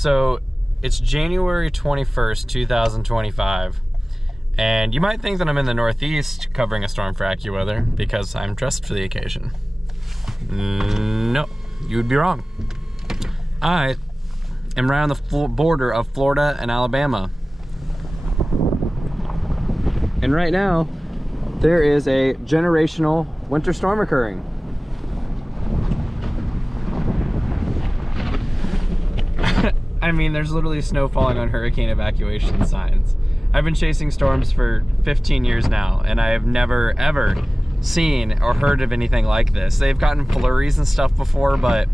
So it's January 21st, 2025, and you might think that I'm in the Northeast covering a storm for AccuWeather because I'm dressed for the occasion. No, you would be wrong. I am right on the border of Florida and Alabama. And right now, there is a generational winter storm occurring. I mean, there's literally snow falling on hurricane evacuation signs. I've been chasing storms for 15 years now, and I have never, ever seen or heard of anything like this. They've gotten flurries and stuff before, but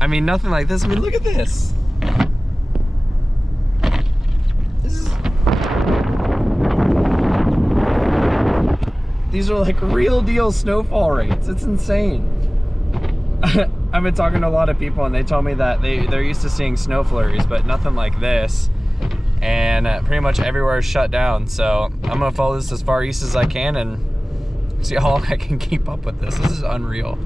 I mean, nothing like this. I mean, look at this. These are like real deal snowfall rates. It's insane. I've been talking to a lot of people and they told me that they're used to seeing snow flurries, but nothing like this. And pretty much everywhere is shut down. So I'm gonna follow this as far east as I can and see how long I can keep up with this. This is unreal.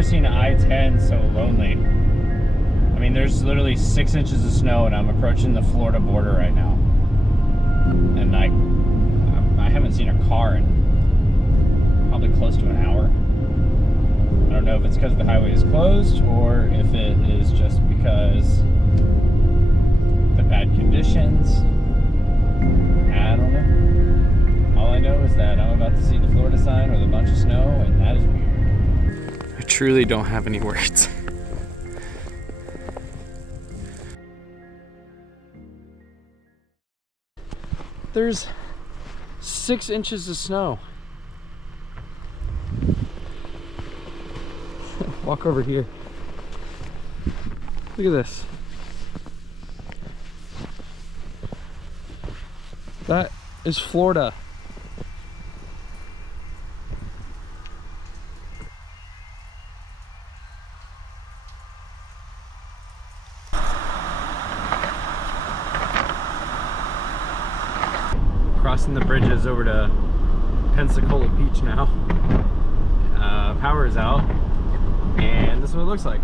Seen I-10 so lonely. I mean, there's literally 6 inches of snow and I'm approaching the Florida border right now. And I haven't seen a car in probably close to an hour. I don't know if it's because the highway is closed or if it is just because the bad conditions. I don't know. All I know is that I'm about to see the Florida sign with a bunch of snow, and that is weird. I truly don't have any words. There's 6 inches of snow. Walk over here. Look at this. That is Florida. Crossing the bridges over to Pensacola Beach now. Power is out, and this is what it looks like.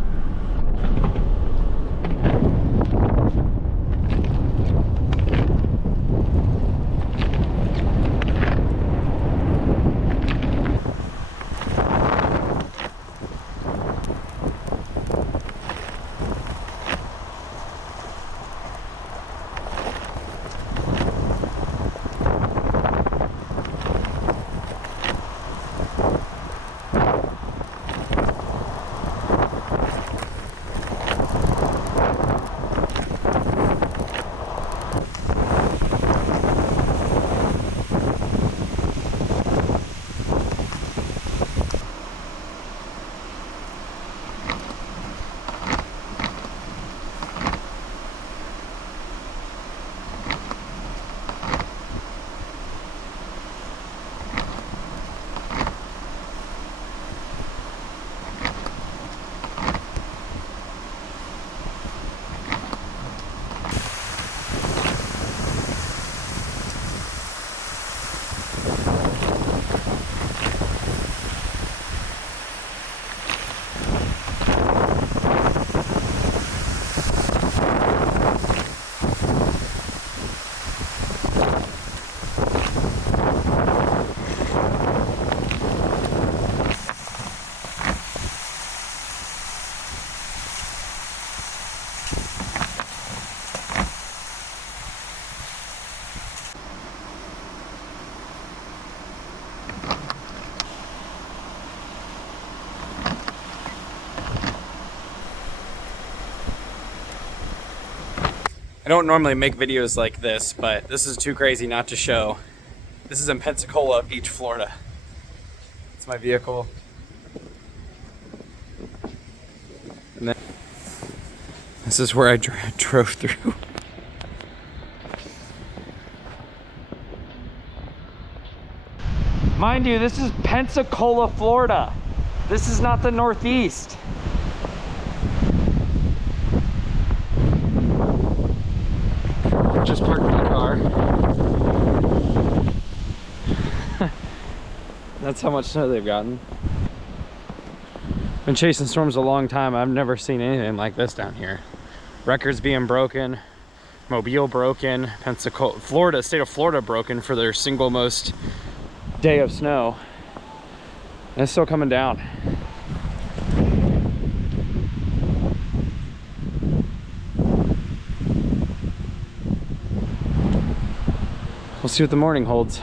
I don't normally make videos like this, but this is too crazy not to show. This is in Pensacola Beach, Florida. It's my vehicle. And then this is where I drove through. Mind you, this is Pensacola, Florida. This is not the Northeast. Just parked my car. That's how much snow they've gotten. Been chasing storms a long time. I've never seen anything like this down here. Records being broken, Mobile broken, Pensacola, Florida, state of Florida broken for their single most day of snow. And it's still coming down. We'll see what the morning holds.